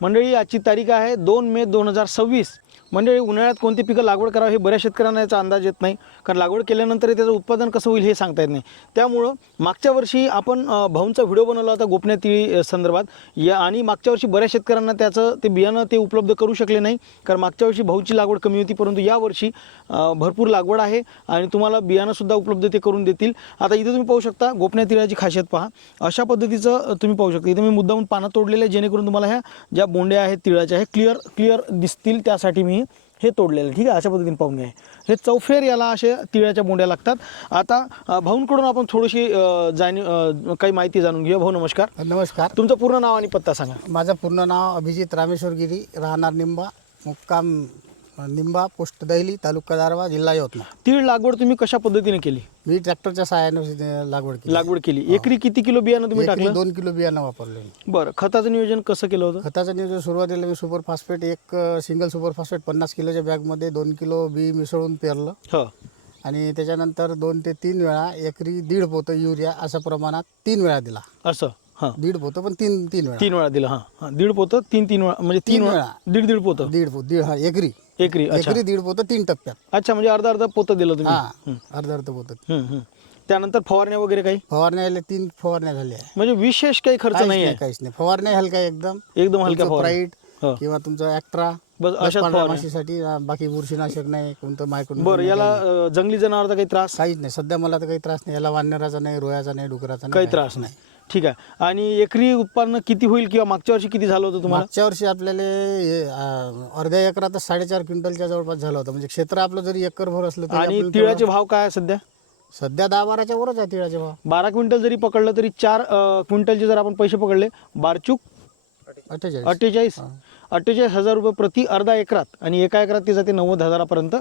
मंडळी आजची तारीख आहे 2 मे 2026. मंडळी उन्हाळ्यात कोणती पिकं लागवड करावी हे बऱ्याच शेतकऱ्यांना याचा अंदाज येत नाही, कारण लागवड केल्यानंतर त्याचं उत्पादन कसं होईल हे सांगता येत नाही. त्यामुळं मागच्या वर्षी आपण भाऊंचा व्हिडिओ बनवला होता गोपनीय तिळी संदर्भात आणि मागच्या वर्षी बऱ्याच शेतकऱ्यांना त्याचं ते बियाणं ते उपलब्ध करू शकले नाही, कारण मागच्या वर्षी भाऊची लागवड कमी होती. परंतु यावर्षी भरपूर लागवड आहे आणि तुम्हाला बियाणंसुद्धा उपलब्ध ते करून देतील. आता इथे तुम्ही पाहू शकता गोपनीय तिळाची खासियत पहा, अशा पद्धतीचं तुम्ही पाहू शकता. इथे मी मुद्दामून पानं तोडलेले आहे जेणेकरून तुम्हाला ह्या ज्या बोंड्या आहेत तिळाच्या हे क्लिअर दिसतील, त्यासाठी मी हे तोडलेलं. ठीक आहे, अशा पद्धतीने पाहून घ्या. हे चौफेर याला असे तिळाच्या बोंड्या लागतात. आता भाऊंकडून आपण थोडीशी काही माहिती जाणून घेऊया. भाऊ नमस्कार. नमस्कार. तुमचं पूर्ण नाव आणि पत्ता सांगा. माझं पूर्ण नाव अभिजित रामेश्वर गिरी, राहणार निंबा, मुक्काम निंबा, पोस्ट दैली, तालुका दारवा, जिल्हा यवतमाळ. तीळ लागवड तुम्ही कशा पद्धतीने केली? मी ट्रॅक्टरच्या सहाय्याने लागवड केली. एकरी किती किलो बियाणं तुम्ही टाकलं? 2 किलो बियाणं वापरलं. बरं, खताचं नियोजन कसं केलं होतं? खताचं नियोजन सुरुवातीला मी सुपर फॉस्फेट, एक सिंगल सुपर फॉस्फेट 50 किलोच्या बॅगमध्ये 2 किलो बी मिसळून पेरलं. हो. आणि त्याच्यानंतर 2 ते 3 वेळा एकरी 1.5 पोतं युरिया अशा प्रमाणात 3 वेळा दिला. असं? हां, 1.5 पोतं पण 3 वेळा. 3 वेळा दिलं. हां, 1.5 पोतं 3 वेळा, म्हणजे 3 वेळा 1.5 पोतं. 1.5 हा एकरी. अच्छा. एकरी 1.5 पोतं 3 टप्प्यात. अच्छा, म्हणजे अर्धा पोतं दिलं तुम्ही. हा, अर्धा पोतं. त्यानंतर फवारण्या वगैरे काही? फवारण्या 3 फवारण्या झाल्या. म्हणजे विशेष काही खर्च नाही आहे? काहीच नाही. फवारण्या हलका एकदम हलक्या फवारण्या. प्राईट किंवा तुमचं ॲक्ट्रा बस अशाच माशीसाठी, बाकी बुरशीनाशक नाही, कोणतं मायक्रोन. बरं, याला जंगली जनावरचा काही त्रास? काहीच नाही. सध्या मला तर काही त्रास नाही. याला वानराचा नाही, रोयाचा नाही, डुकराचा नाही, काही त्रास नाही. ठीक आहे. आणि एकरी उत्पन्न किती होईल किंवा मागच्या वर्षी किती झालं होतं तुम्हाला? मागच्या वर्षी आपल्याला अर्ध्या एकरात 4.5 क्विंटलच्या जवळपास झालं होतं. म्हणजे क्षेत्र आपलं जरी एकरभर असलं तरी. आणि तिळाचे भाव काय आहे सध्या? सध्या 10-12च्या वरच आहे तिळाचे भाव. 12 क्विंटल जरी पकडलं तरी 4 क्विंटलचे जर आपण पैसे पकडले, 12 48,000 रुपये प्रति अर्धा एकरात, आणि एका एकरात ते जाते 90,000पर्यंत.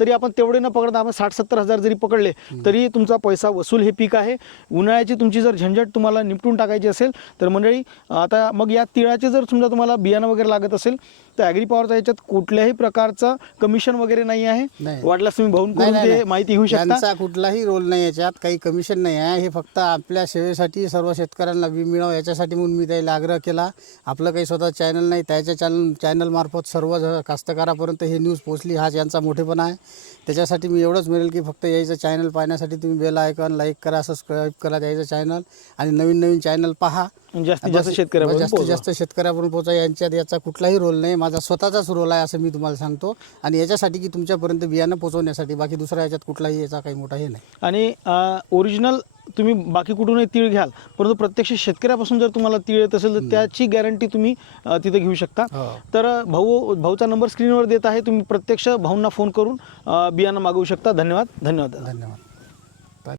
तरी आपण तेवढे न पकडता आपण 60-70 हजार जरी पकडले तरी तुमचा पैसा वसूल हे पीक आहे. उन्हाळ्याची तुमची जर झंझट तुम्हाला निपटून टाकायची असेल तर मंडळी, आता मग या तिळाचे जर समजा तुम्हाला बियाणं वगैरे लागत असेल तर ॲग्री पॉवरचा याच्यात कुठल्याही प्रकारचं कमिशन वगैरे नाही आहे. वाटल्यास तुम्ही भाऊंकडून ते माहिती घेऊ शकता. त्यांचा कुठलाही रोल नाही याच्यात, काही कमिशन नाही आहे. हे फक्त आपल्या सेवेसाठी, सर्व शेतकऱ्यांना बी मिळावं याच्यासाठी म्हणून मी त्याला आग्रह केला. आपलं काही स्वतः चॅनल नाही, त्याच्या चॅनल मार्फत सर्व कास्तकारापर्यंत हे न्यूज पोहोचली. हाच यांचा मोठेपणा आहे. त्याच्यासाठी मी एवढंच मिळेल की फक्त यायचं चॅनल पाहण्यासाठी तुम्ही बेल आयकॉन लाईक करा, सबस्क्राईब करा यायचं चॅनल, आणि नवीन चॅनल पहा. जास्तीत जास्त शेतकऱ्यापर्यंत पोहोचा. यांच्यात याचा कुठलाही रोल नाही, माझा स्वतःचाच रोल आहे असं मी तुम्हाला सांगतो. आणि याच्यासाठी की तुमच्यापर्यंत बियाणं पोहोचवण्यासाठी, बाकी दुसरा याच्यात कुठलाही याचा काही मोठा हे नाही. आणि ओरिजिनल तुम्ही बाकी कुठूनही तीळ घ्याल, परंतु प्रत्यक्ष शेतकऱ्यापासून जर तुम्हाला तीळ येत असेल तर त्याची गॅरंटी तुम्ही तिथे घेऊ शकता. तर भाऊचा नंबर स्क्रीनवर देत आहे, तुम्ही प्रत्यक्ष भाऊंना फोन करून बियाणं मागवू शकता. धन्यवाद.